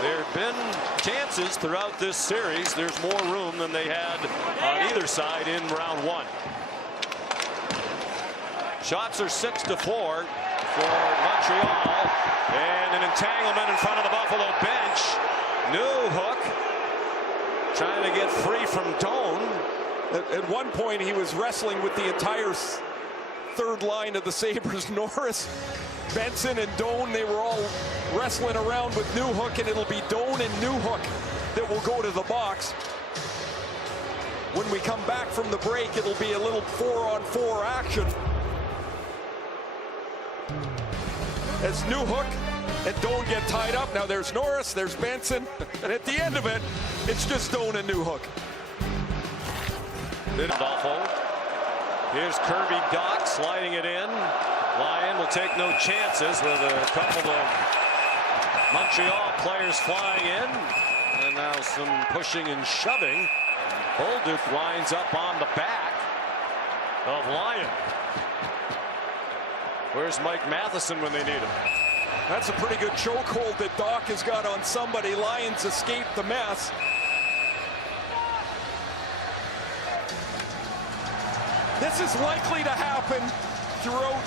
There have been chances throughout this series. There's more room than they had on either side in round one. Shots are 6-4 for Montreal, and an entanglement in front of the Buffalo bench. Newhook trying to get free from Doan. At one point, he was wrestling with the entire third line of the Sabres. Norris, Benson, and Doan, they were all wrestling around with Newhook, and it'll be Doan and Newhook that will go to the box. When we come back from the break, it'll be a little 4-on-4 action. As Newhook and Doan get tied up. Now there's Norris, there's Benson, and at the end of it, it's just Doan and Newhook. Adolfo. Here's Kirby Doc sliding it in. Lyon will take no chances with a couple of Montreal players flying in. And now some pushing and shoving. Bolduc winds up on the back of Lyon. Where's Mike Matheson when they need him? That's a pretty good chokehold that Doc has got on somebody. Lions escaped the mess. This is likely to happen throughout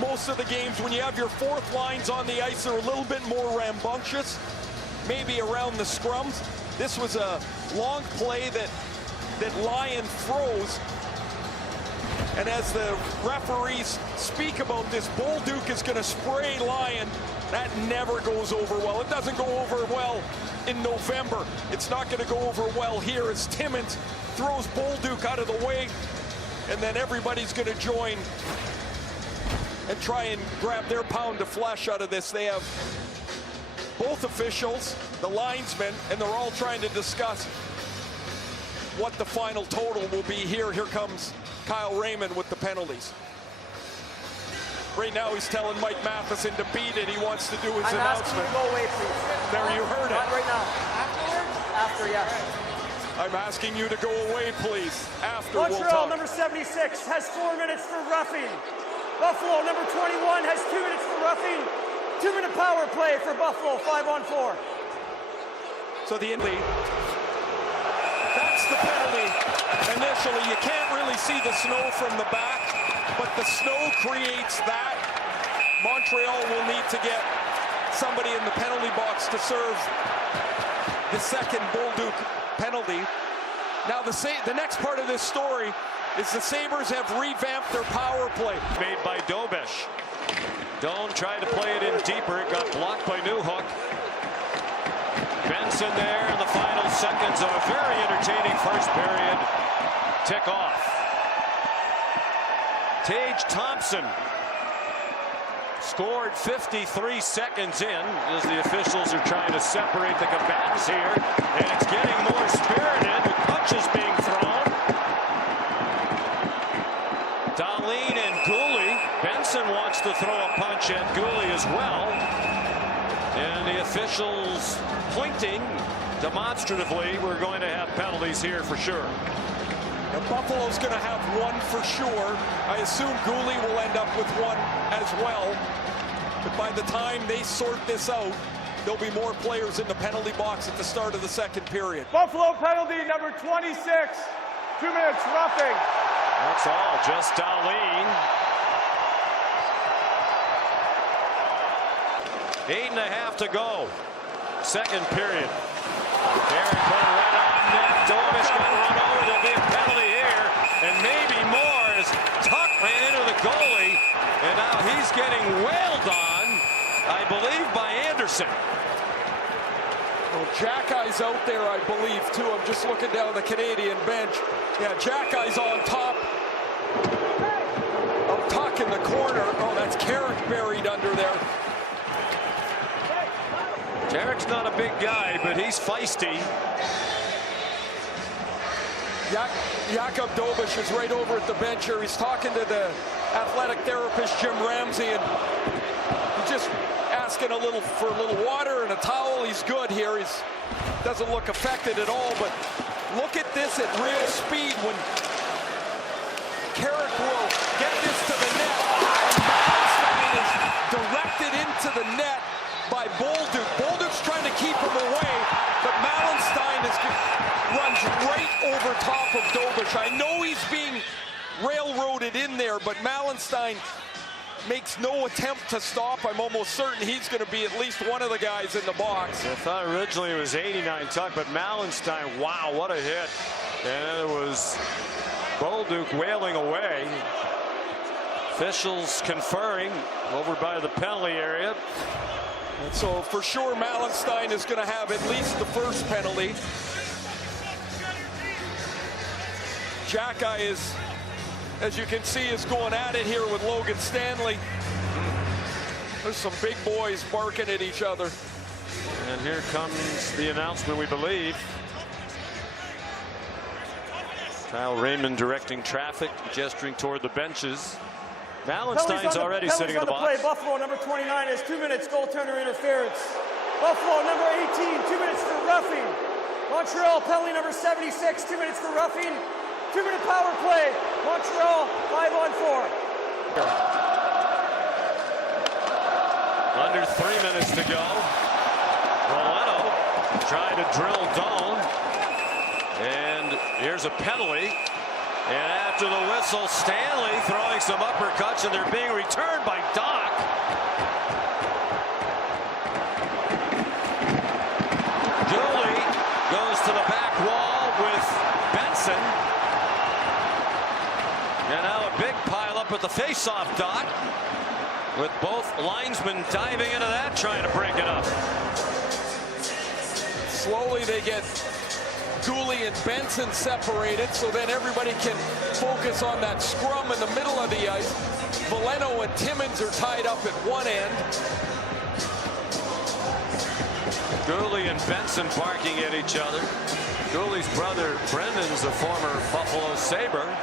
most of the games. When you have your fourth lines on the ice, they're a little bit more rambunctious, maybe around the scrums. This was a long play that Lyon throws. And as the referees speak about this, Bolduc is going to spray Lyon. That never goes over well. It doesn't go over well in November. It's not going to go over well here as Timmins throws Bolduc out of the way. And then everybody's going to join and try and grab their pound of flesh out of this. They have both officials, the linesmen, and they're all trying to discuss what the final total will be here. Here comes Kyle Raymond with the penalties. Right now he's telling Mike Matheson to beat it. He wants to do his announcement. Go away, please. There, you heard it. Not right now. Afterwards? After, yes. I'm asking you to go away, please. After we'll Montreal, talk. number 76, has 4 minutes for roughing. Buffalo, number 21, has 2 minutes for roughing. 2-minute power play for Buffalo, 5-on-4. So the lead. That's the penalty. Initially, you can't really see the snow from the back, but the snow creates that. Montreal will need to get somebody in the penalty box to serve the second Bolduc penalty. Now the next part of this story is the Sabres have revamped their power play. Made by Dobish. Doan tried to play it in deeper. It got blocked by Newhook. Benson there in the final seconds of a very entertaining first period. Tick off. Tage Thompson scored 53 seconds in as the officials are trying to separate the combatants here, and it's getting more spirited with punches being thrown. Dahlin and Gooley. Benson wants to throw a punch at Gooley as well, and the officials pointing demonstratively. We're going to have penalties here for sure. Now Buffalo's going to have one for sure. I assume Gooley will end up with one as well. But by the time they sort this out, there'll be more players in the penalty box at the start of the second period. Buffalo penalty number 26. 2 minutes roughing. That's all, just Dahlin. 8.5 to go. Second period. Aaron put it right on net. Dobish got run over. There'll be a penalty here, and maybe more as Tuck ran into the goalie, and now he's getting wailed on, I believe, by Anderson. Well, Jackie's out there, I believe, too. I'm just looking down the Canadian bench. Yeah, Jackie's on top of Tuck in the corner. Oh, that's Carrick buried under there. Carrick's not a big guy, but he's feisty. Jakub Dobish is right over at the bench here. He's talking to the athletic therapist, Jim Ramsey, and he's just asking for a little water and a towel. He's good here. He doesn't look affected at all, but look at this at real speed when Carrick will get this to the net. And Malmstein is directed into the net by Bolduc. Bolduc's trying to keep him over top of Dobish. I know he's being railroaded in there, but Malenstein makes no attempt to stop. I'm almost certain he's going to be at least one of the guys in the box. I thought originally it was 89 Tuck, but Malenstein, wow, what a hit. And it was Bolduc wailing away. Officials conferring over by the penalty area. And so for sure Malenstein is going to have at least the first penalty. Xhekaj is, as you can see, is going at it here with Logan Stanley. There's some big boys barking at each other. And here comes the announcement, we believe. Kyle Raymond directing traffic, gesturing toward the benches. Malenstein's already sitting in the box. Play. Buffalo, number 29, has 2 minutes, goaltender interference. Buffalo, number 18, 2 minutes for roughing. Montreal, penalty number 76, 2 minutes for roughing. 2-minute power play. Montreal, 5-on-4. Under 3 minutes to go. Rolletto trying to drill Doan. And here's a penalty. And after the whistle, Stanley throwing some uppercuts, and they're being returned by Doc. Dooley goes to the back wall with Benson. And now a big pileup at the face-off dot, with both linesmen diving into that, trying to break it up. Slowly they get Dooley and Benson separated, so then everybody can focus on that scrum in the middle of the ice. Veleno and Timmins are tied up at one end. Dooley and Benson barking at each other. Dooley's brother Brendan's a former Buffalo Sabre.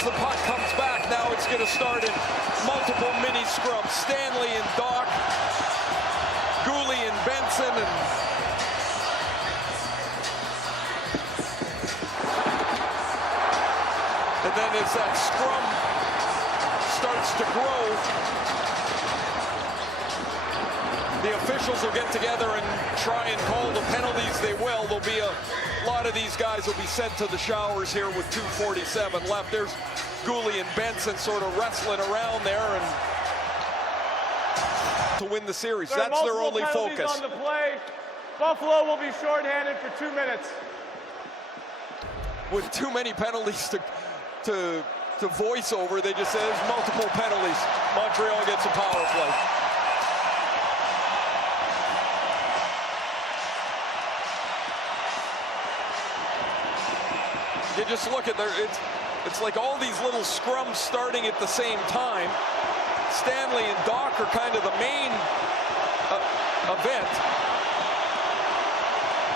The puck comes back. Now it's going to start in multiple mini scrums. Stanley and Doc, Gooley and Benson, and then as that scrum starts to grow, the officials will get together and try and call the penalties. They will. There'll be a lot of these guys will be sent to the showers here with 2:47 left. There's Gooley and Benson sort of wrestling around there and to win the series. That's their only focus. On the play. Buffalo will be shorthanded for 2 minutes. With too many penalties to voice over, they just say there's multiple penalties. Montreal gets a power play. You just look at there, it's like all these little scrums starting at the same time. Stanley and Doc are kind of the main event.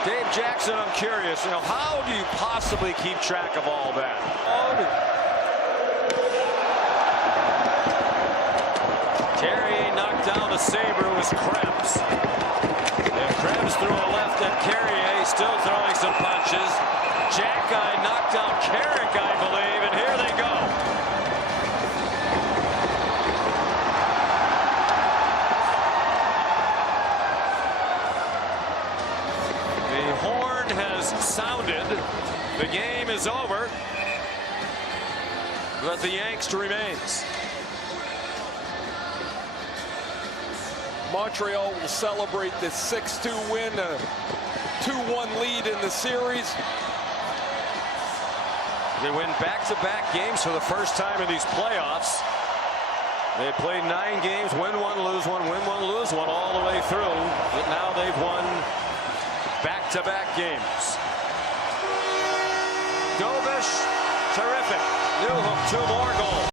Dave Jackson, I'm curious, how do you possibly keep track of all that? Carrier knocked down a Sabre was Krebs. And Krebs threw a left at Carrier, still throwing some punches. Xhekaj knocked down Carrick, I believe, and here they go. The horn has sounded. The game is over, but the Yanks remains. Montreal will celebrate this 6-2 win, a 2-1 lead in the series. They win back-to-back games for the first time in these playoffs. They played 9 games, win one, lose one, win one, lose one, all the way through. But now they've won back-to-back games. Dobish, terrific. Newhook, 2 more goals.